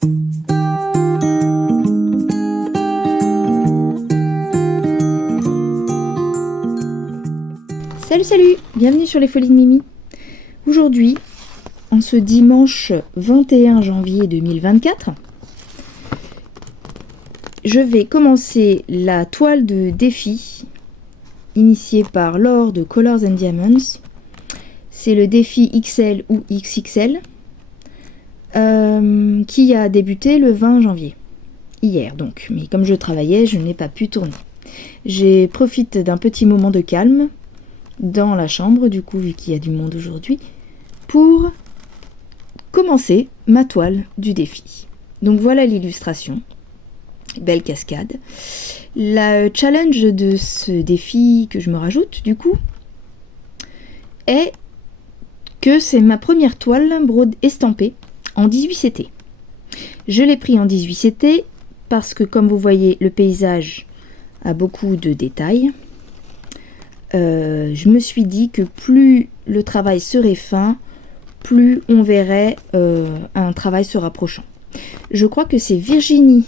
Salut, bienvenue sur les Folies de Mimi. Aujourd'hui, en ce dimanche 21 janvier 2024, je vais commencer la toile de défi initiée par Laure de Colors and Diamonds. C'est le défi XL ou XXL qui a débuté le 20 janvier, hier donc. Mais comme je travaillais, je n'ai pas pu tourner. J'ai profité d'un petit moment de calme dans la chambre, du coup, vu qu'il y a du monde aujourd'hui, pour commencer ma toile du défi. Donc voilà l'illustration. Belle cascade. Le challenge de ce défi que je me rajoute, du coup, est que c'est ma première toile brode estampée en 18CT. Je l'ai pris en 18CT parce que, comme vous voyez, le paysage a beaucoup de détails. Je me suis dit que plus le travail serait fin, plus on verrait un travail se rapprochant. Je crois que c'est Virginie,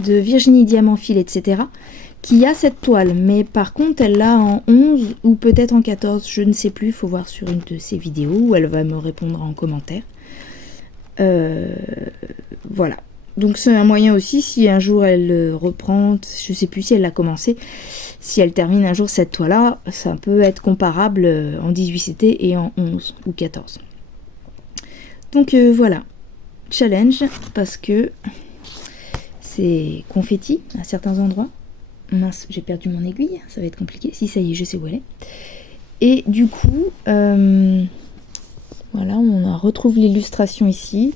de Virginie Diamant Fil, etc., qui a cette toile, mais par contre elle l'a en 11 ou peut-être en 14, je ne sais plus, il faut voir sur une de ses vidéos où elle va me répondre en commentaire. Voilà. Donc c'est un moyen aussi, si un jour elle reprend, je ne sais plus si elle l'a commencé, si elle termine un jour cette toile-là, ça peut être comparable en 18CT et en 11 ou 14. Donc voilà, challenge, parce que c'est confetti à certains endroits. Mince, j'ai perdu mon aiguille, ça va être compliqué. Si, ça y est, je sais où elle est. Et du coup, voilà, on retrouve l'illustration ici.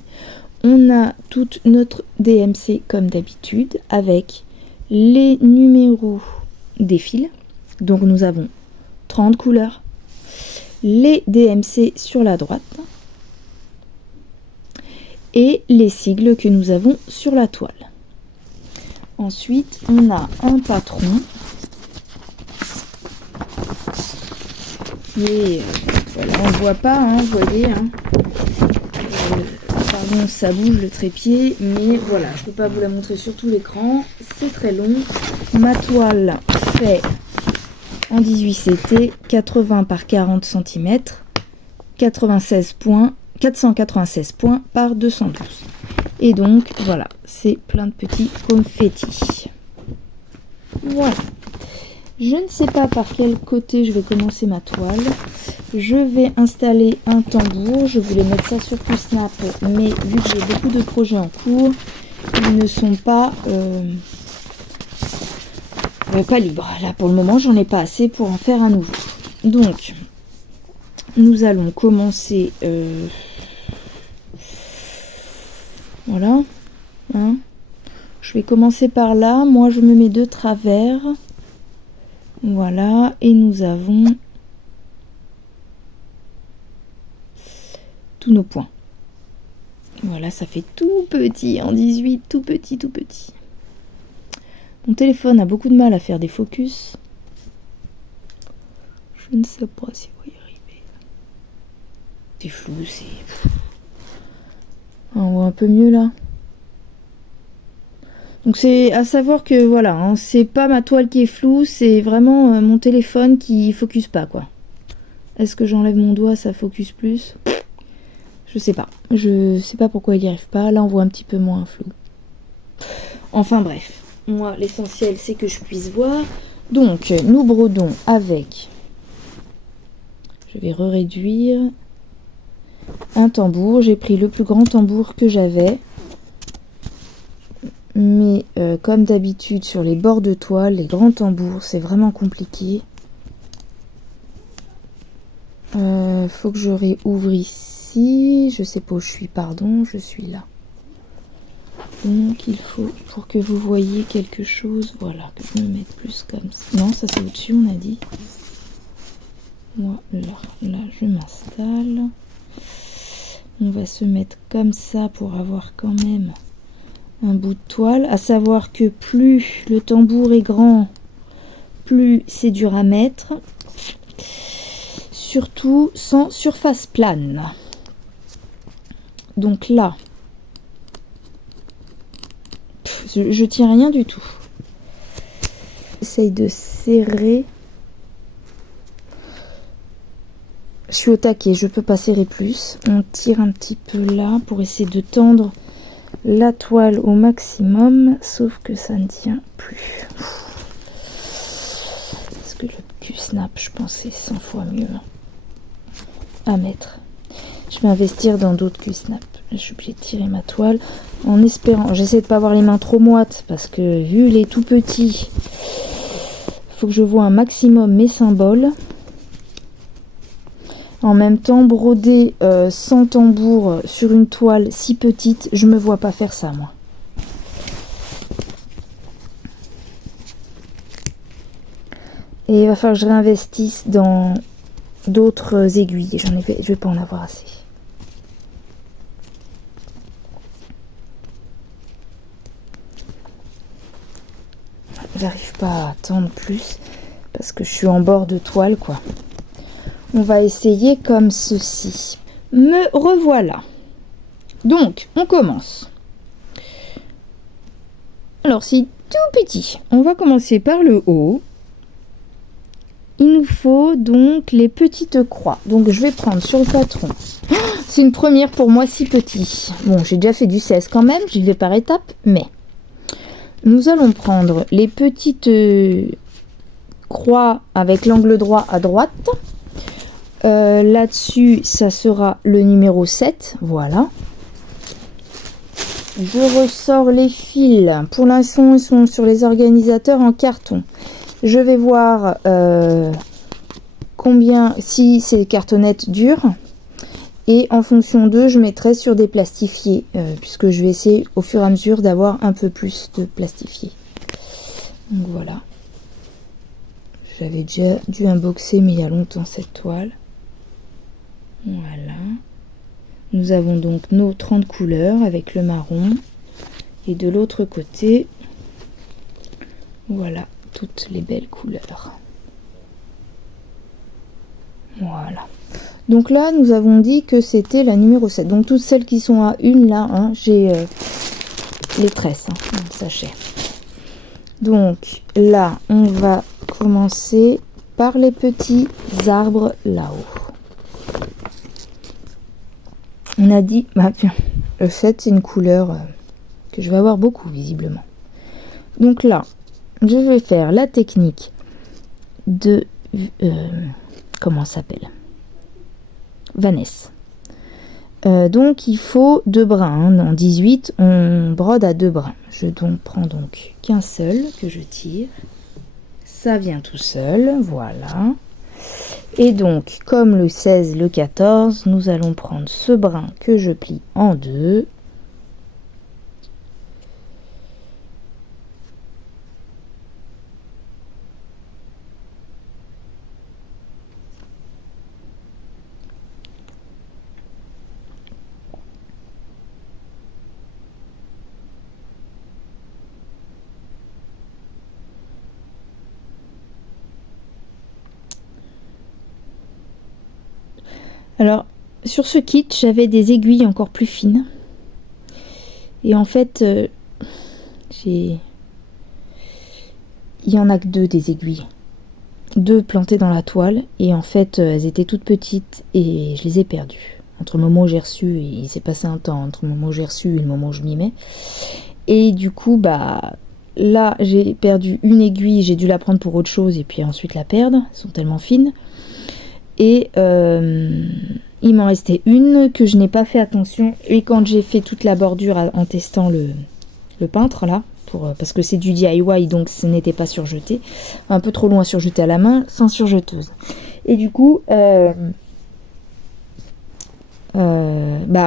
On a toute notre DMC comme d'habitude avec les numéros des fils. Donc nous avons 30 couleurs. Les DMC sur la droite. Et les sigles que nous avons sur la toile. Ensuite, on a un patron. Et voilà, on ne voit pas, hein, vous voyez. Hein. Pardon, ça bouge le trépied, mais voilà, je ne peux pas vous la montrer sur tout l'écran, c'est très long. Ma toile fait en 18CT 80 par 40 cm, 496 points par 212. Et donc, voilà, c'est plein de petits confettis. Voilà. Je ne sais pas par quel côté je vais commencer ma toile. Je vais installer un tambour. Je voulais mettre ça sur QSnap, mais vu que j'ai beaucoup de projets en cours, ils ne sont pas, pas libres. Là, pour le moment, j'en ai pas assez pour en faire un nouveau. Donc, nous allons commencer... voilà. Hein. Je vais commencer par là. Moi, je me mets de travers. Voilà, et nous avons tous nos points. Voilà, ça fait tout petit en 18, tout petit, tout petit. Mon téléphone a beaucoup de mal à faire des focus. Je ne sais pas si on va y arriver. C'est flou, c'est... On voit un peu mieux là. Donc c'est à savoir que voilà, hein, c'est pas ma toile qui est floue, c'est vraiment mon téléphone qui focus pas quoi. Est-ce que j'enlève mon doigt, ça focus plus? Je sais pas. Je sais pas pourquoi il n'y arrive pas. Là on voit un petit peu moins flou. Enfin bref, moi l'essentiel c'est que je puisse voir. Donc nous brodons avec, je vais réduire un tambour. J'ai pris le plus grand tambour que j'avais. Mais comme d'habitude sur les bords de toile, les grands tambours, c'est vraiment compliqué. Faut que je réouvre ici. Je sais pas où je suis, pardon, je suis là. Donc il faut, pour que vous voyez quelque chose, voilà, que je me mette plus comme ça. Non, ça c'est au-dessus, on a dit. Moi, là, je m'installe. On va se mettre comme ça pour avoir quand même un bout de toile, à savoir que plus le tambour est grand, plus c'est dur à mettre, surtout sans surface plane. Donc là, je tiens rien du tout. J'essaye de serrer. Je suis au taquet, je peux pas serrer plus. On tire un petit peu là pour essayer de tendre la toile au maximum, sauf que ça ne tient plus. Parce que le Q-snap, je pensais 100 fois mieux à mettre. Je vais investir dans d'autres Q-snap. Je suis obligée de tirer ma toile en espérant. J'essaie de pas avoir les mains trop moites parce que vu les tout petits, faut que je vois un maximum mes symboles. En même temps, broder sans tambour sur une toile si petite, je me vois pas faire ça, moi. Et il va falloir que je réinvestisse dans d'autres aiguilles. Je vais pas en avoir assez. J'arrive pas à tendre plus parce que je suis en bord de toile, quoi. On va essayer comme ceci. Me revoilà. Donc, on commence. Alors, c'est tout petit. On va commencer par le haut. Il nous faut donc les petites croix. Donc, je vais prendre sur le patron. C'est une première pour moi, si petit. Bon, j'ai déjà fait du 16 quand même. J'y vais par étapes. Mais, nous allons prendre les petites croix avec l'angle droit à droite. Là-dessus, ça sera le numéro 7. Voilà. Je ressors les fils. Pour l'instant, ils sont sur les organisateurs en carton. Je vais voir combien, si c'est cartonnettes dures. Et en fonction d'eux, je mettrai sur des plastifiés. Puisque je vais essayer au fur et à mesure d'avoir un peu plus de plastifiés. Donc voilà. J'avais déjà dû unboxer, mais il y a longtemps, cette toile. Voilà. Nous avons donc nos 30 couleurs avec le marron. Et de l'autre côté, voilà, toutes les belles couleurs. Voilà. Donc là, nous avons dit que c'était la numéro 7. Donc toutes celles qui sont à une, là, hein, j'ai les tresses, hein, dans le sachet. Donc là, on va commencer par les petits arbres là-haut. On a dit, bah tiens, le 7 c'est une couleur que je vais avoir beaucoup visiblement. Donc là, je vais faire la technique de, comment ça s'appelle, Vanesse. Donc il faut 2 brins, hein. En 18 on brode à 2 brins. Je prends donc qu'un seul que je tire. Ça vient tout seul, voilà. Et donc, comme le 16, le 14, nous allons prendre ce brin que je plie en 2. Alors, sur ce kit, j'avais des aiguilles encore plus fines. Et en fait, il y en a que 2 des aiguilles. 2 plantées dans la toile. Et en fait, elles étaient toutes petites et je les ai perdues. Entre le moment où j'ai reçu, et il s'est passé un temps entre le moment où j'ai reçu et le moment où je m'y mets. Et du coup, bah là, j'ai perdu une aiguille. J'ai dû la prendre pour autre chose et puis ensuite la perdre. Elles sont tellement fines. Et il m'en restait une que je n'ai pas fait attention. Et quand j'ai fait toute la bordure en testant le peintre là, parce que c'est du DIY donc ce n'était pas surjeté, un peu trop loin surjeté à la main, sans surjeteuse. Et du coup, bah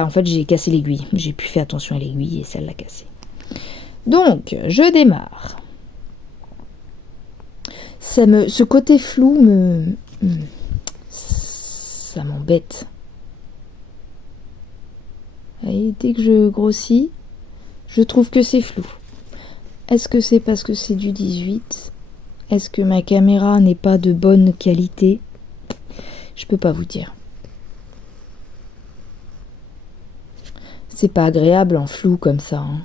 en fait j'ai cassé l'aiguille. J'ai plus fait attention à l'aiguille et ça l'a cassée. Donc je démarre. Ce côté flou ça m'embête. Et dès que je grossis, je trouve que c'est flou. Est-ce que c'est parce que c'est du 18? Est-ce que ma caméra n'est pas de bonne qualité? Je peux pas vous dire. C'est pas agréable en flou comme ça, hein.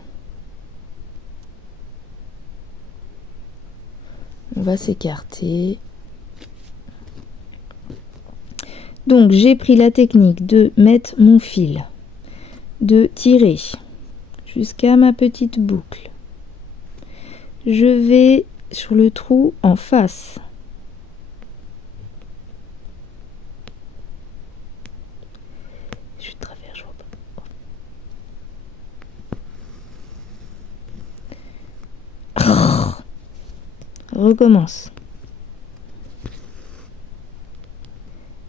On va s'écarter. Donc j'ai pris la technique de mettre mon fil, de tirer jusqu'à ma petite boucle. Je vais sur le trou en face. Je travers, je vois pas. Recommence.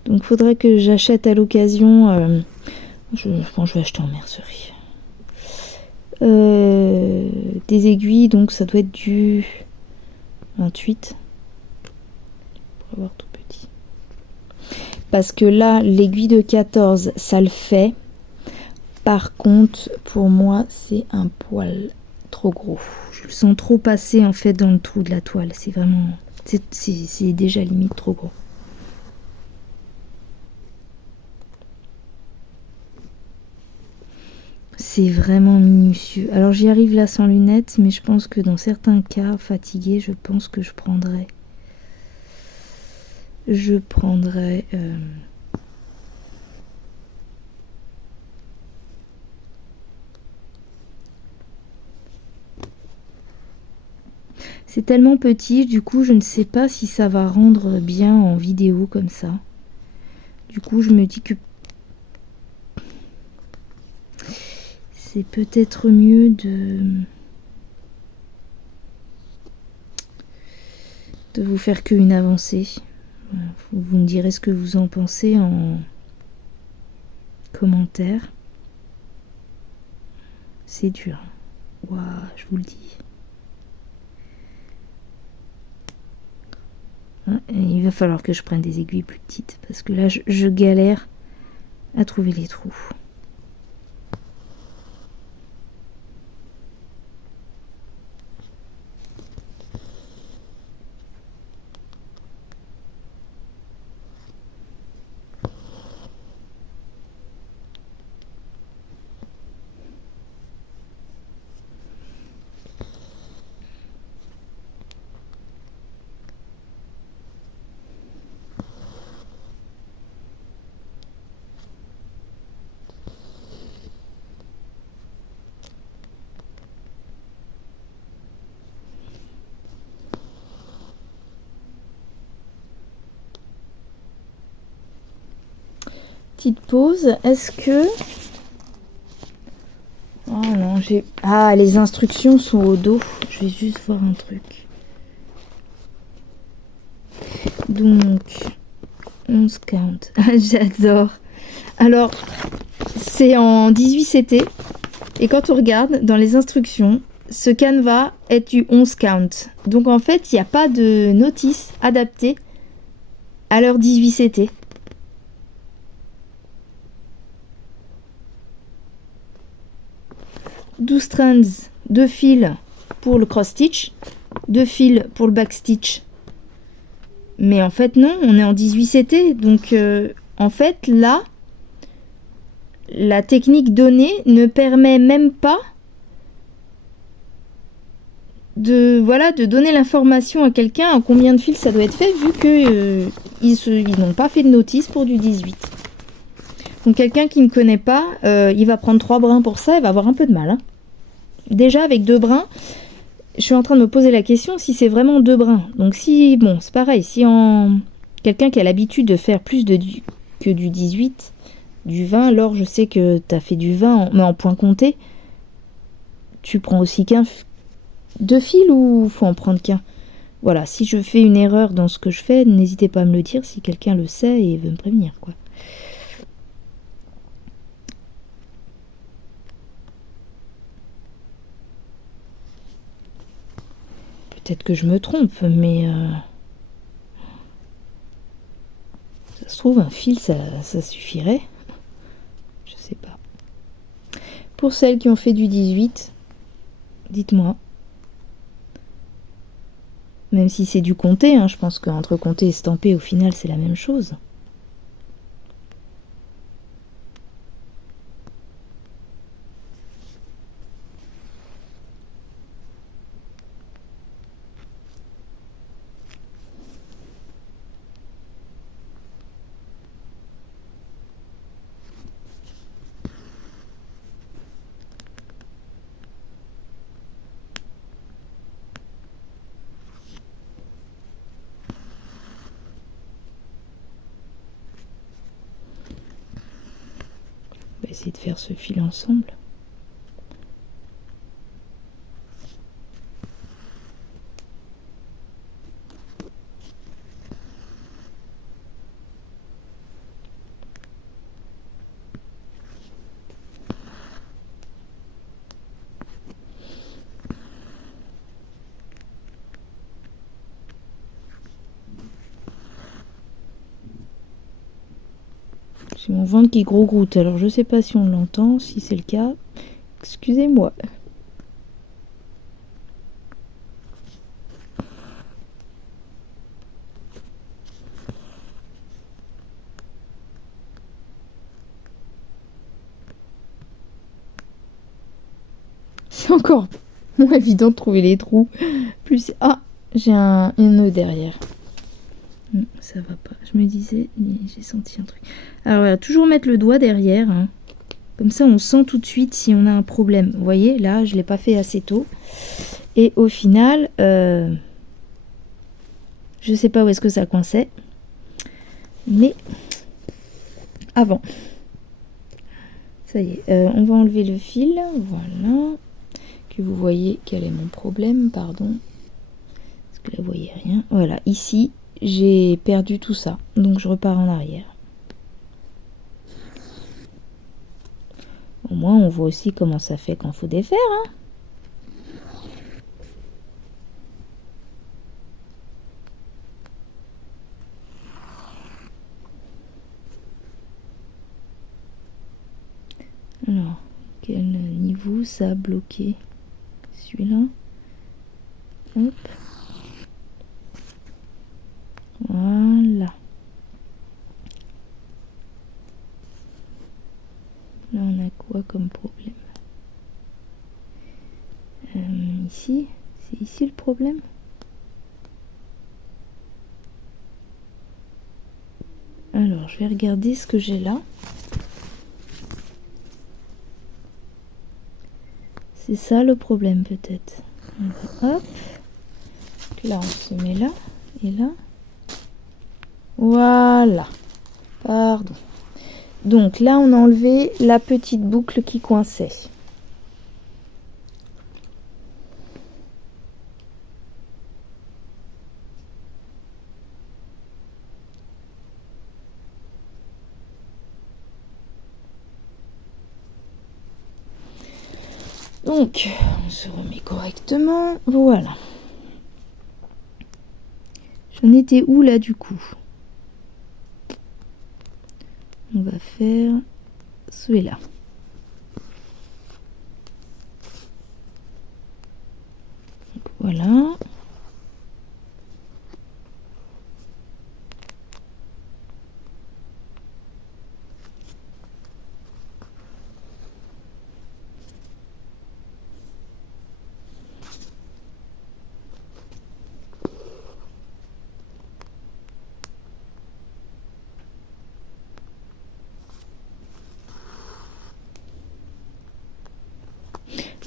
Donc faudrait que j'achète à l'occasion. Je pense que je vais acheter en mercerie. Des aiguilles, donc ça doit être du 28 pour avoir tout petit. Parce que là, l'aiguille de 14, ça le fait. Par contre, pour moi, c'est un poil trop gros. Je le sens trop passer en fait dans le trou de la toile. C'est vraiment, c'est déjà limite trop gros. C'est vraiment minutieux. Alors j'y arrive là sans lunettes, mais je pense que dans certains cas, fatiguée, je pense que je prendrais... C'est tellement petit, du coup je ne sais pas si ça va rendre bien en vidéo comme ça. Du coup je me dis que c'est peut-être mieux de vous faire qu'une avancée. Vous me direz ce que vous en pensez en commentaire. C'est dur. Waouh, je vous le dis. Il va falloir que je prenne des aiguilles plus petites parce que là je galère à trouver les trous. Petite pause, est-ce que... Oh non, j'ai... Ah, les instructions sont au dos. Je vais juste voir un truc. Donc, 11 count. J'adore. Alors, c'est en 18 CT. Et quand on regarde dans les instructions, ce canevas est du 11 count. Donc en fait, il n'y a pas de notice adaptée à leur 18 CT. « 12 strands, 2 fils pour le cross stitch, 2 fils pour le back stitch. » Mais en fait non, on est en 18 CT. Donc en fait là, la technique donnée ne permet même pas de donner l'information à quelqu'un à combien de fils ça doit être fait, vu que ils n'ont pas fait de notice pour du 18. Donc quelqu'un qui ne connaît pas, il va prendre 3 brins pour ça, il va avoir un peu de mal. Hein. Déjà avec 2 brins, je suis en train de me poser la question si c'est vraiment 2 brins. Donc si, bon, c'est pareil, si quelqu'un qui a l'habitude de faire plus que du 18, du 20, alors je sais que tu as fait du 20, mais en point compté, tu prends aussi 2 fils ou faut en prendre qu'un? Voilà, si je fais une erreur dans ce que je fais, n'hésitez pas à me le dire si quelqu'un le sait et veut me prévenir, quoi. Peut-être que je me trompe, mais ça se trouve, un fil, ça suffirait. Je sais pas. Pour celles qui ont fait du 18, dites-moi. Même si c'est du compté, hein, je pense qu'entre compté et stampé, au final, c'est la même chose. va essayer de faire ce fil ensemble. C'est mon ventre qui gros-groute, alors je sais pas si on l'entend, si c'est le cas, excusez-moi. C'est encore moins évident de trouver les trous. Plus ah, j'ai un nœud derrière. Ça va pas. Je me disais, j'ai senti un truc. Alors voilà, toujours mettre le doigt derrière. Hein. Comme ça, on sent tout de suite si on a un problème. Vous voyez, là, je l'ai pas fait assez tôt. Et au final, je sais pas où est-ce que ça coinçait. Mais avant. Ça y est, on va enlever le fil. Voilà. Que vous voyez quel est mon problème, pardon. Parce que là, vous voyez rien. Voilà, ici, j'ai perdu tout ça. Donc, je repars en arrière. Au moins, on voit aussi comment ça fait quand il faut défaire. Hein. Alors, quel niveau ça a bloqué? Celui-là. Hop. Voilà. Là, on a quoi comme problème? Ici? C'est ici le problème? Alors, je vais regarder ce que j'ai là. C'est ça le problème peut-être. Hop. Là, on se met là et là. Voilà. Pardon. Donc là, on a enlevé la petite boucle qui coinçait. Donc, on se remet correctement. Voilà. J'en étais où là du coup? On va faire celui-là. Voilà.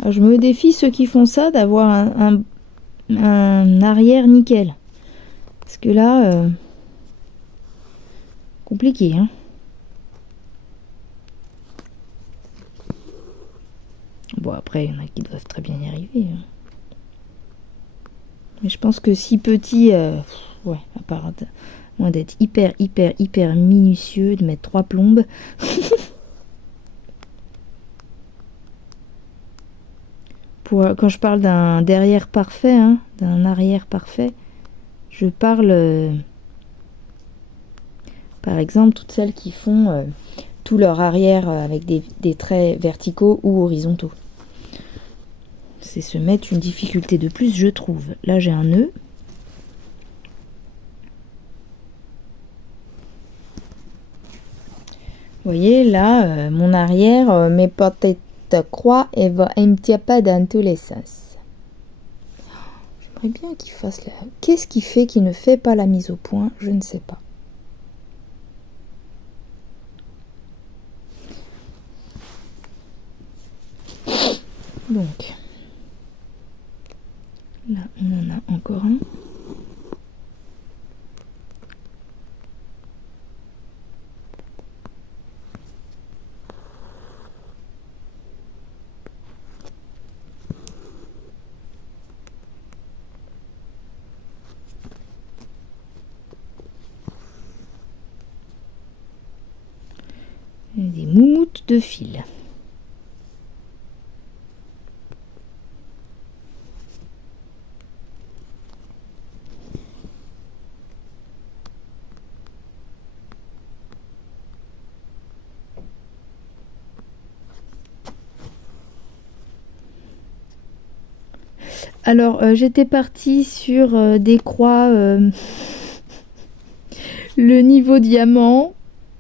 Alors, je me défie ceux qui font ça d'avoir un arrière nickel. Parce que là, compliqué. Hein. Bon, après, il y en a qui doivent très bien y arriver. Hein. Mais je pense que si petit, ouais, à part moins d'être hyper minutieux, de mettre 3 plombes. Quand je parle d'un derrière parfait, hein, d'un arrière parfait, je parle, par exemple, toutes celles qui font tout leur arrière avec des traits verticaux ou horizontaux. C'est se mettre une difficulté de plus, je trouve. Là, j'ai un nœud. Vous voyez, là, mon arrière, mes petites croix, elle me tient pas dans tous les sens. J'aimerais bien qu'il fasse la... Qu'est-ce qui fait qu'il ne fait pas la mise au point? Je ne sais pas. Donc, là, on en a encore un. des moumoutes de fil. Alors, j'étais partie sur des croix, le niveau diamant.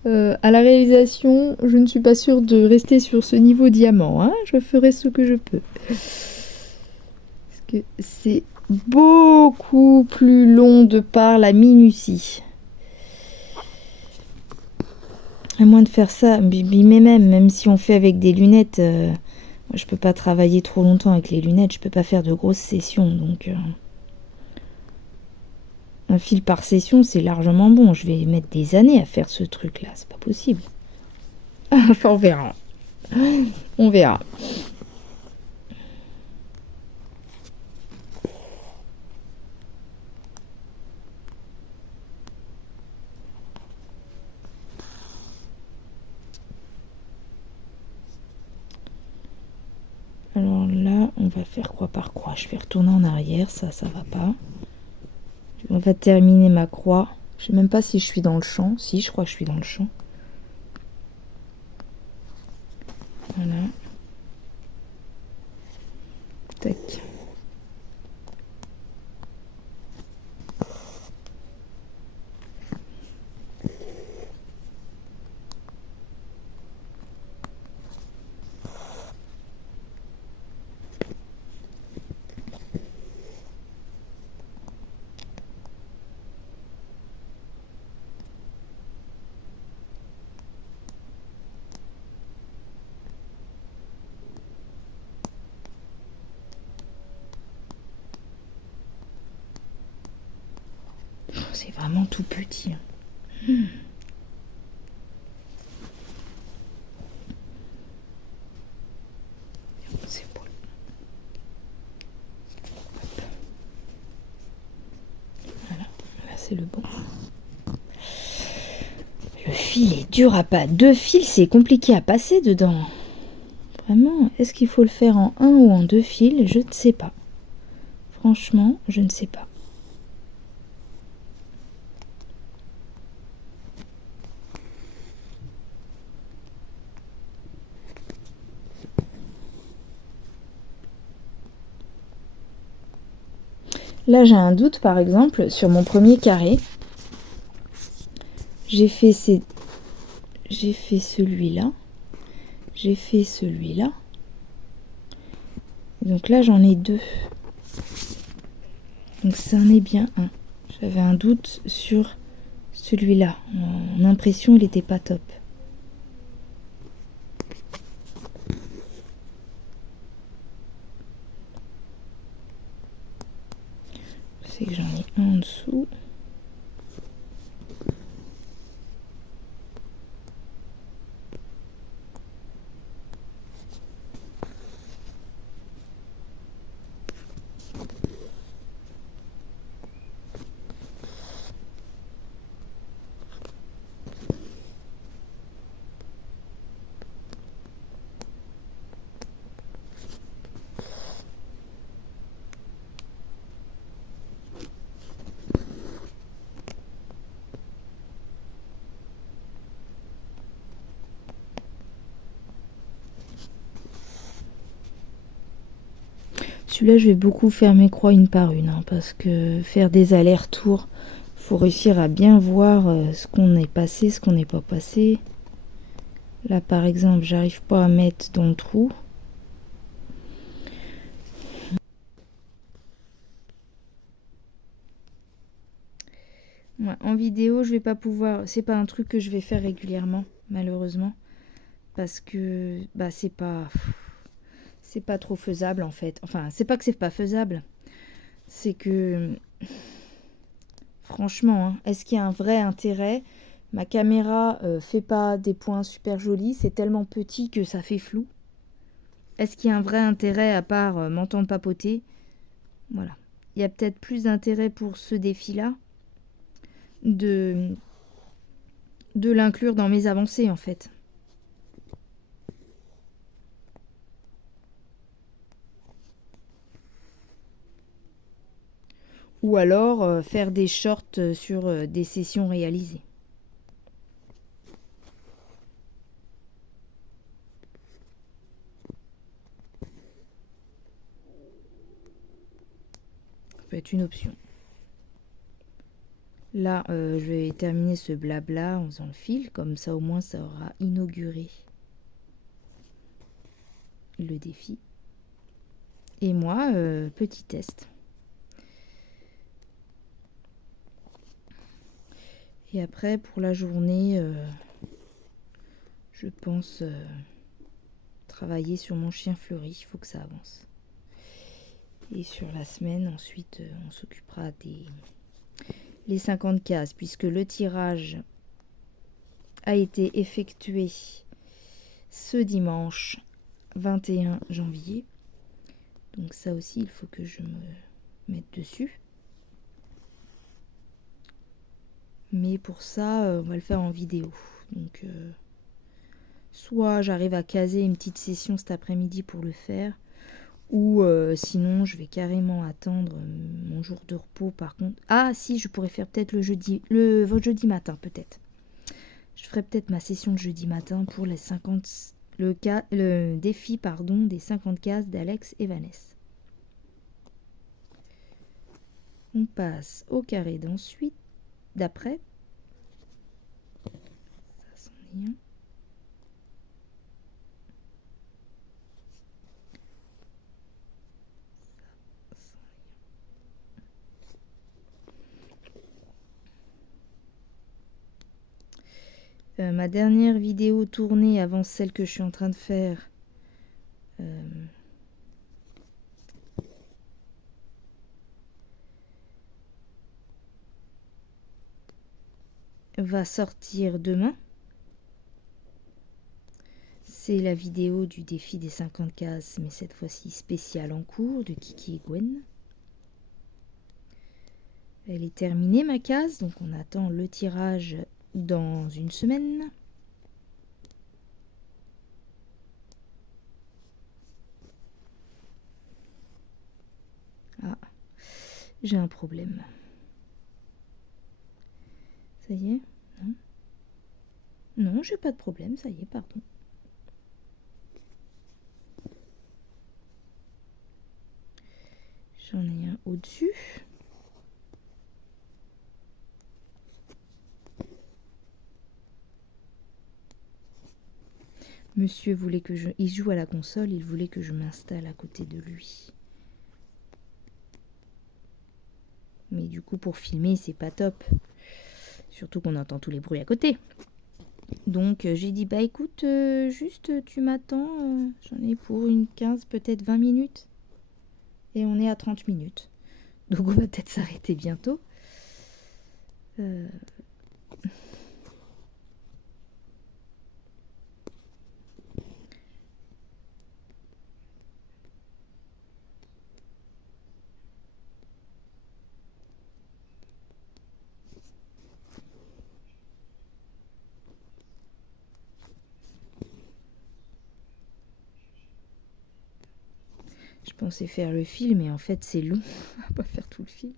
À la réalisation, je ne suis pas sûre de rester sur ce niveau diamant. Hein. Je ferai ce que je peux. Parce que c'est beaucoup plus long de par la minutie. À moins de faire ça, mais même si on fait avec des lunettes, moi, je peux pas travailler trop longtemps avec les lunettes. Je peux pas faire de grosses sessions, donc... Un fil par session, c'est largement bon. Je vais mettre des années à faire ce truc-là. C'est pas possible. Enfin, on verra. On verra. Alors là, on va faire croix par croix. Je vais retourner en arrière. Ça va pas. On va terminer ma croix. Je sais même pas si je suis dans le champ. Si, je crois que je suis dans le champ. Voilà. Tac. C'est vraiment tout petit. C'est beau. Voilà, là c'est le bon. Le fil est dur à pas. 2 fils, c'est compliqué à passer dedans. Vraiment, est-ce qu'il faut le faire en 1 ou en 2 fils? Je ne sais pas. Franchement, je ne sais pas. Là, j'ai un doute, par exemple, sur mon premier carré. J'ai fait celui-là. J'ai fait celui-là. Donc là, j'en ai 2. Donc ça en est bien un. J'avais un doute sur celui-là. En impression, il n'était pas top. C'est que j'en ai un en dessous. Celui-là, je vais beaucoup faire mes croix une par une, hein, parce que faire des allers-retours, faut réussir à bien voir ce qu'on est passé, ce qu'on n'est pas passé. Là, par exemple, j'arrive pas à mettre dans le trou. Ouais, en vidéo, je vais pas pouvoir. C'est pas un truc que je vais faire régulièrement, malheureusement, parce que bah c'est pas trop faisable en fait. Enfin, c'est pas que c'est pas faisable, c'est que franchement, hein, est-ce qu'il y a un vrai intérêt? Ma caméra fait pas des points super jolis, c'est tellement petit que ça fait flou. Est-ce qu'il y a un vrai intérêt à part m'entendre papoter? Voilà. Il y a peut-être plus d'intérêt pour ce défi-là de l'inclure dans mes avancées en fait. Ou alors faire des shorts sur des sessions réalisées. Ça peut être une option. Là, je vais terminer ce blabla en faisant le fil. Comme ça, au moins, ça aura inauguré le défi. Et moi, petit test. Et après, pour la journée, je pense travailler sur mon chien fleuri. Il faut que ça avance. Et sur la semaine, ensuite, on s'occupera des les 50 cases, puisque le tirage a été effectué ce dimanche 21 janvier. Donc ça aussi, il faut que je me mette dessus. Mais pour ça, on va le faire en vidéo. Donc, soit j'arrive à caser une petite session cet après-midi pour le faire, ou sinon, je vais carrément attendre mon jour de repos par contre. Ah si, je pourrais faire peut-être le jeudi matin peut-être. Je ferai peut-être ma session de jeudi matin pour les 50, le défi des 50 cases d'Alex et Vanessa. On passe au carré d'ensuite, d'après. Ça, c'en est un. Ma dernière vidéo tournée avant celle que je suis en train de faire va sortir demain. C'est la vidéo du défi des 50 cases, mais cette fois-ci spéciale en cours de Kiki et Gwen. Elle est terminée ma case, donc on attend le tirage dans une semaine. Ah, j'ai un problème. Ça y est? Non, non, j'ai pas de problème, ça y est, pardon. J'en ai un au-dessus. Monsieur voulait que je... Il joue à la console, il voulait que je m'installe à côté de lui. Mais du coup, pour filmer, c'est pas top. Surtout qu'on entend tous les bruits à côté. Donc, j'ai dit, bah écoute, juste tu m'attends. J'en ai pour une 15, peut-être 20 minutes. Et on est à 30 minutes. Donc, on va peut-être s'arrêter bientôt. Je pensais faire le fil, mais en fait, c'est long. On va pas faire tout le fil.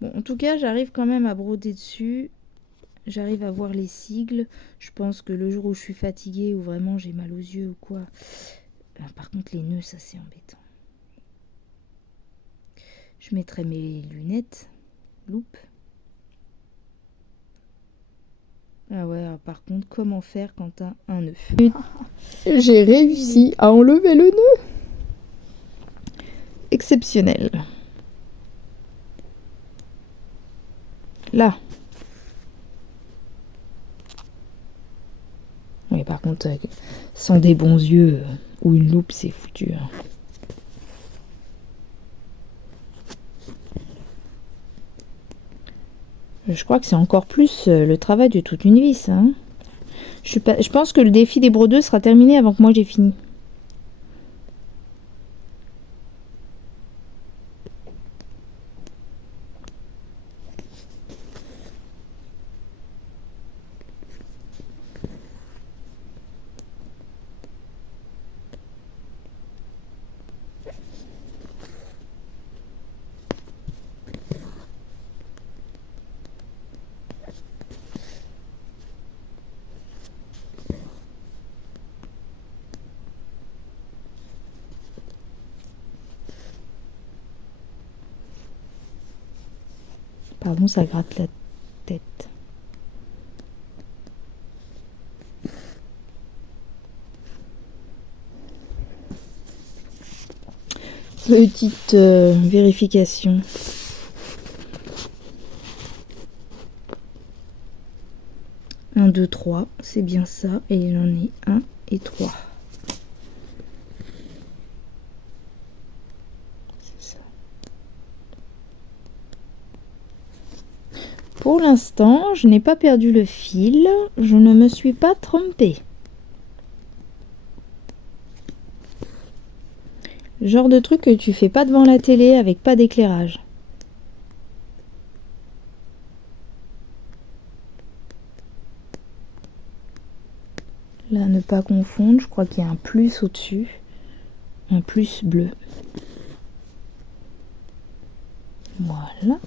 Bon, en tout cas, j'arrive quand même à broder dessus. J'arrive à voir les sigles. Je pense que le jour où je suis fatiguée ou vraiment j'ai mal aux yeux ou quoi. Par contre, les nœuds, ça c'est embêtant. Je mettrai mes lunettes, loupe. Ah ouais, par contre, comment faire quand t'as un nœud? J'ai réussi à enlever le nœud. Exceptionnel. Là. Oui, par contre, sans des bons yeux ou une loupe, c'est foutu. Hein. Je crois que c'est encore plus le travail de toute une vie, ça. Hein. Je pense que le défi des brodeux sera terminé avant que moi j'ai fini. Pardon, ça gratte la tête. Petite vérification. Un, 2, 3, c'est bien ça. Et j'en ai 1 et 3. C'est ça. Pour l'instant, je n'ai pas perdu le fil. Je ne me suis pas trompée. Genre de truc que tu fais pas devant la télé avec pas d'éclairage. Là, ne pas confondre, je crois qu'il y a un plus au-dessus. Un plus bleu. Voilà.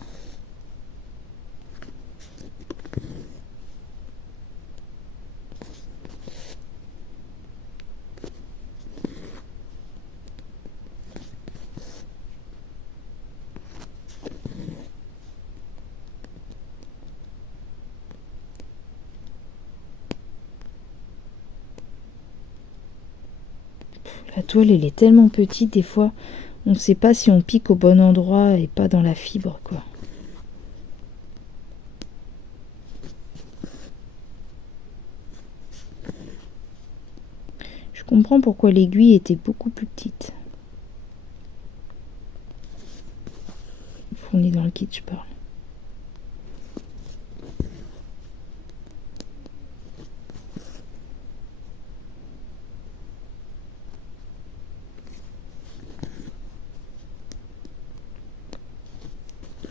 La toile, elle est tellement petite, des fois, on ne sait pas si on pique au bon endroit et pas dans la fibre, quoi. Je comprends pourquoi l'aiguille était beaucoup plus petite. Fournie dans le kit, je parle.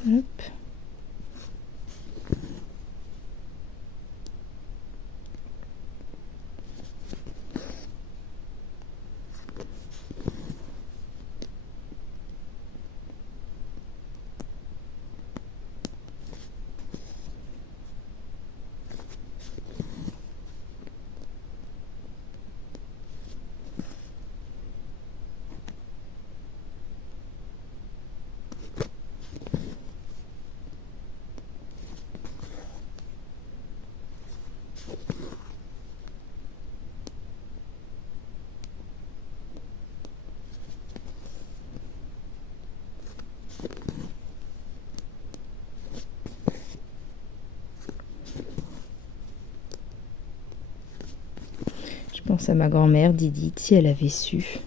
Hop. Je pense à ma grand-mère, Didite, si elle avait su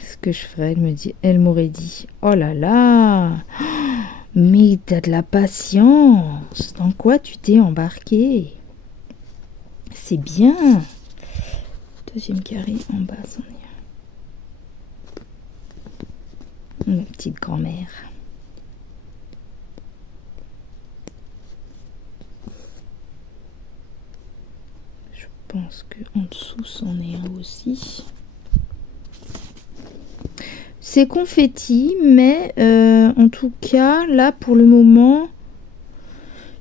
ce que je ferais, elle m'aurait dit, oh là là, mais t'as de la patience, dans quoi tu t'es embarqué? C'est bien. Deuxième carré en bas, c'en est un. Ma petite grand-mère. Je pense que en dessous, c'en est un aussi. C'est confetti, mais en tout cas, là, pour le moment,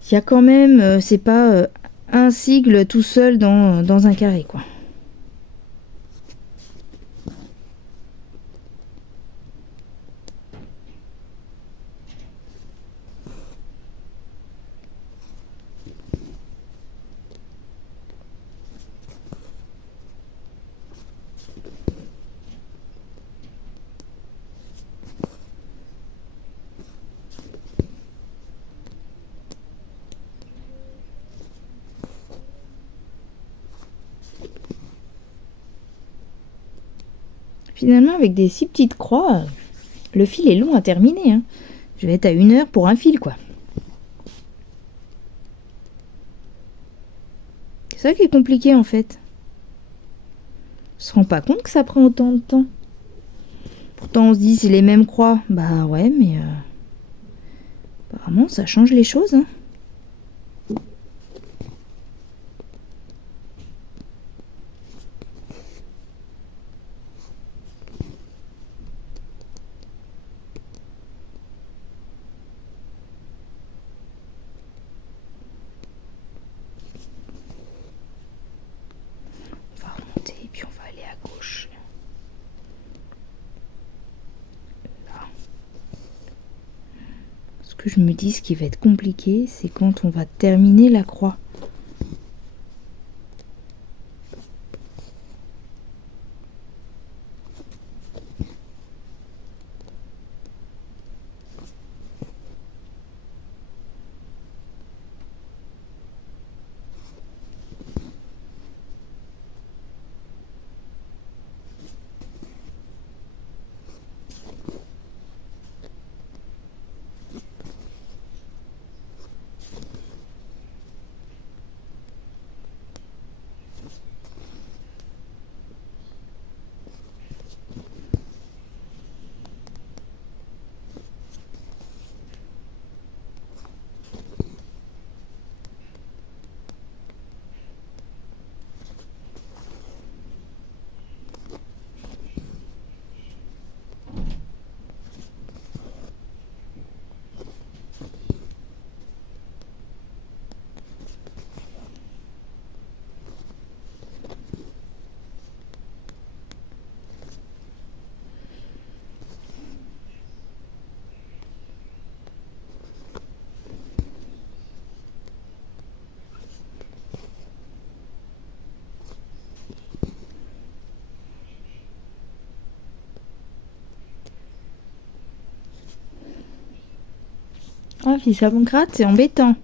il y a quand même, c'est pas un sigle tout seul dans un carré, quoi. Finalement, avec des si petites croix, le fil est long à terminer, hein. Je vais être à 1 heure pour un fil, quoi. C'est ça qui est compliqué, en fait. On se rend pas compte que ça prend autant de temps. Pourtant, on se dit, c'est les mêmes croix. Bah ouais, mais apparemment, ça change les choses, hein. On va remonter et puis on va aller à gauche. Là. Ce que je me dis, ce qui va être compliqué, c'est quand on va terminer la croix. Ah, puis ça me gratte, c'est embêtant.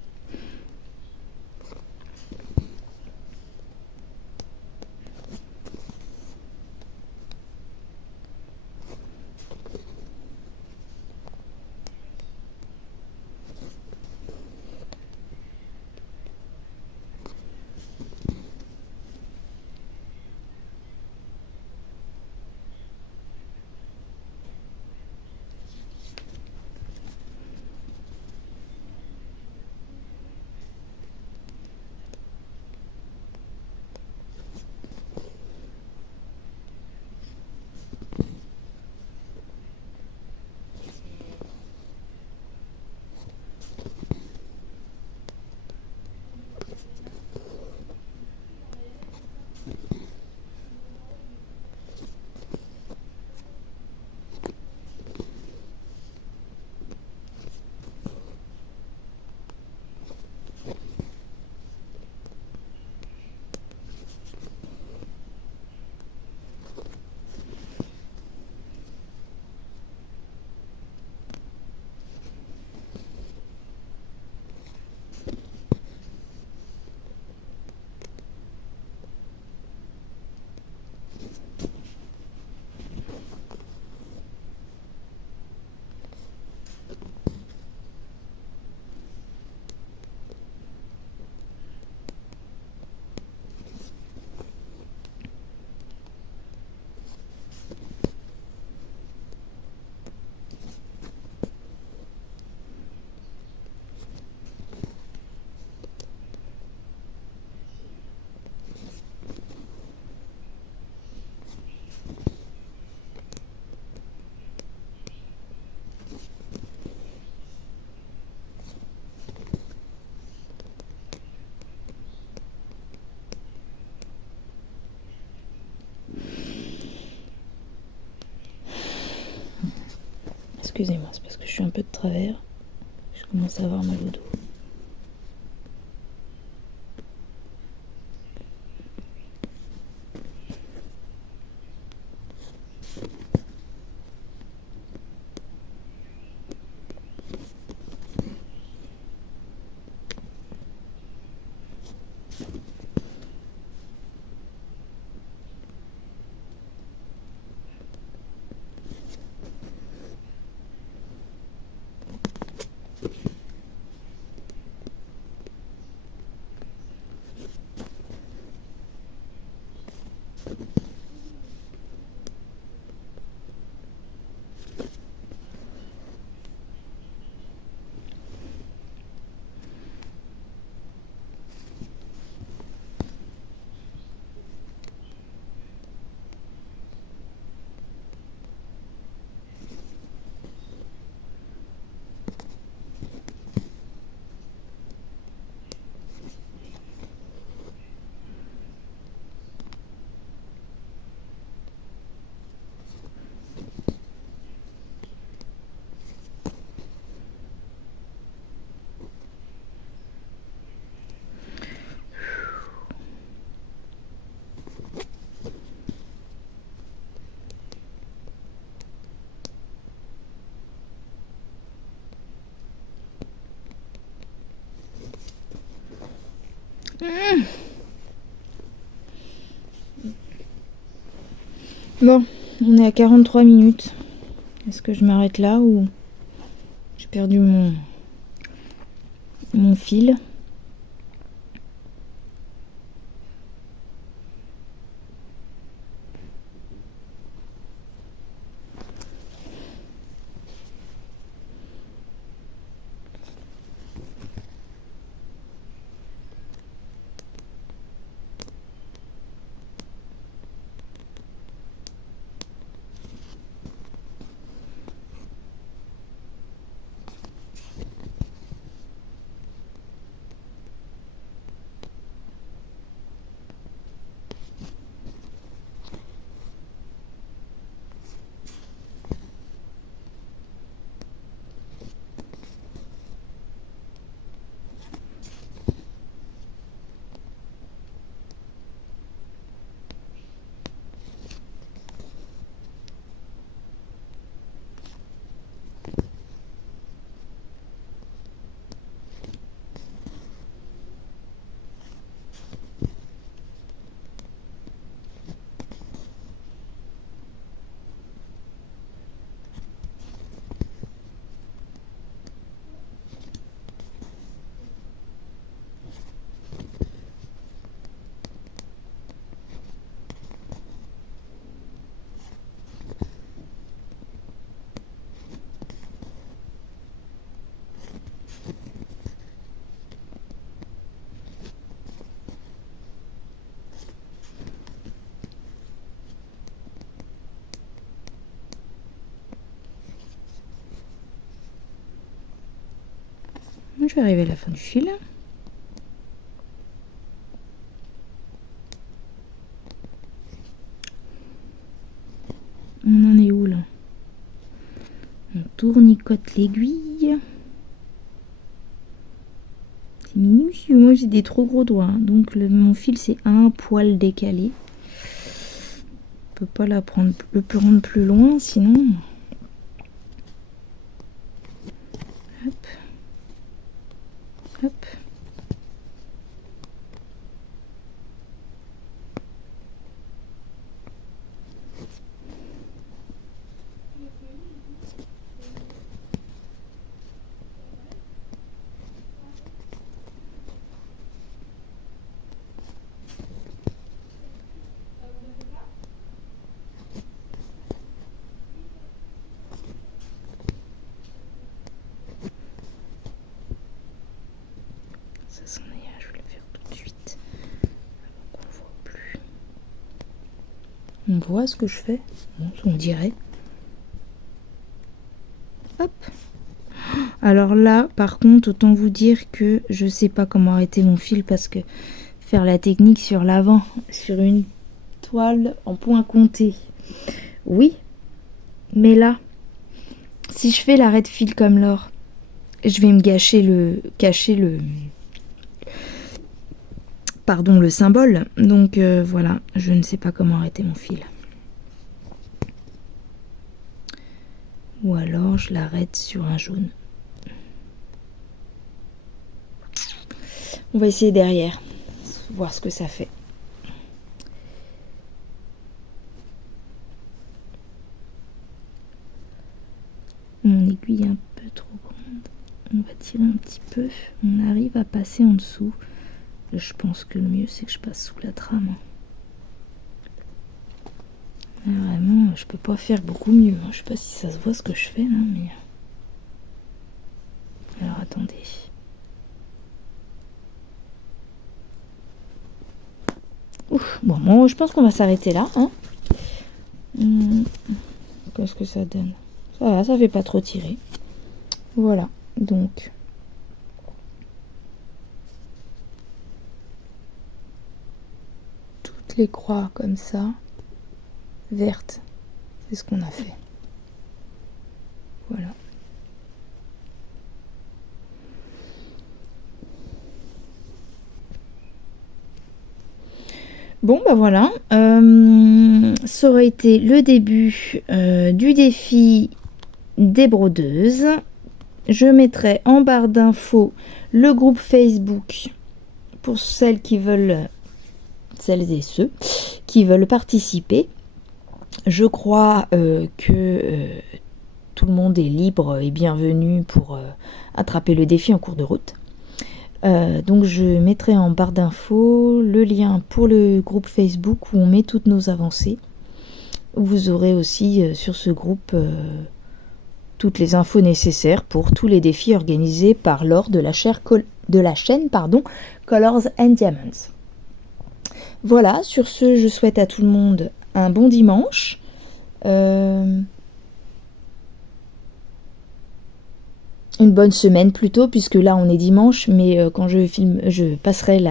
Excusez-moi, c'est parce que je suis un peu de travers. Je commence à avoir mal au dos. Bon, on est à 43 minutes. Est-ce que je m'arrête là ou j'ai perdu mon fil? Je vais arriver à la fin du fil. On en est où là? On tournicote l'aiguille. C'est minutieux, moi j'ai des trop gros doigts, hein. Donc mon fil c'est un poil décalé. On peut pas le prendre plus loin sinon. Hop. Hop. Ça s'en est, je vais le faire tout de suite avant qu'on le voit plus. On voit ce que je fais? Bon, on dirait. Hop. Alors là, par contre, autant vous dire que je sais pas comment arrêter mon fil parce que faire la technique sur l'avant, sur une toile en point compté, oui. Mais là, si je fais l'arrêt de fil comme l'or, je vais me cacher le symbole. Donc voilà, je ne sais pas comment arrêter mon fil. Ou alors je l'arrête sur un jaune. On va essayer derrière, voir ce que ça fait. Mon aiguille est un peu trop grande. On va tirer un petit peu. On arrive à passer en dessous. Je pense que le mieux c'est que je passe sous la trame. Vraiment, je peux pas faire beaucoup mieux. Je sais pas si ça se voit ce que je fais là, mais... Alors attendez. Ouf, bon, moi, je pense qu'on va s'arrêter là. Hein. Qu'est-ce que ça donne? Ça va, ça fait pas trop tirer. Voilà, donc... Toutes les croix comme ça, vertes, c'est ce qu'on a fait. Voilà. Bon, bah voilà, ça aurait été le début du défi des brodeuses. Je mettrai en barre d'infos le groupe Facebook pour celles et ceux qui veulent participer. Je crois que tout le monde est libre et bienvenu pour attraper le défi en cours de route. Donc je mettrai en barre d'infos le lien pour le groupe Facebook où on met toutes nos avancées. Vous aurez aussi sur ce groupe toutes les infos nécessaires pour tous les défis organisés par Laure de la chaîne Colors and Diamonds. Voilà, sur ce, je souhaite à tout le monde un bon dimanche. Une bonne semaine plutôt, puisque là on est dimanche, mais quand je filme, je passerai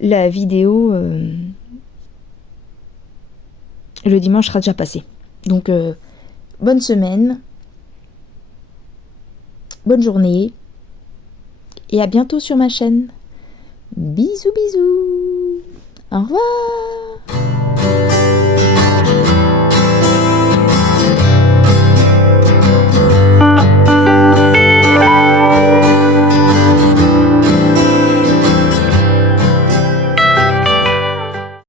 la vidéo. Le dimanche sera déjà passé. Donc, bonne semaine, bonne journée, et à bientôt sur ma chaîne. Bisous, bisous. Au revoir.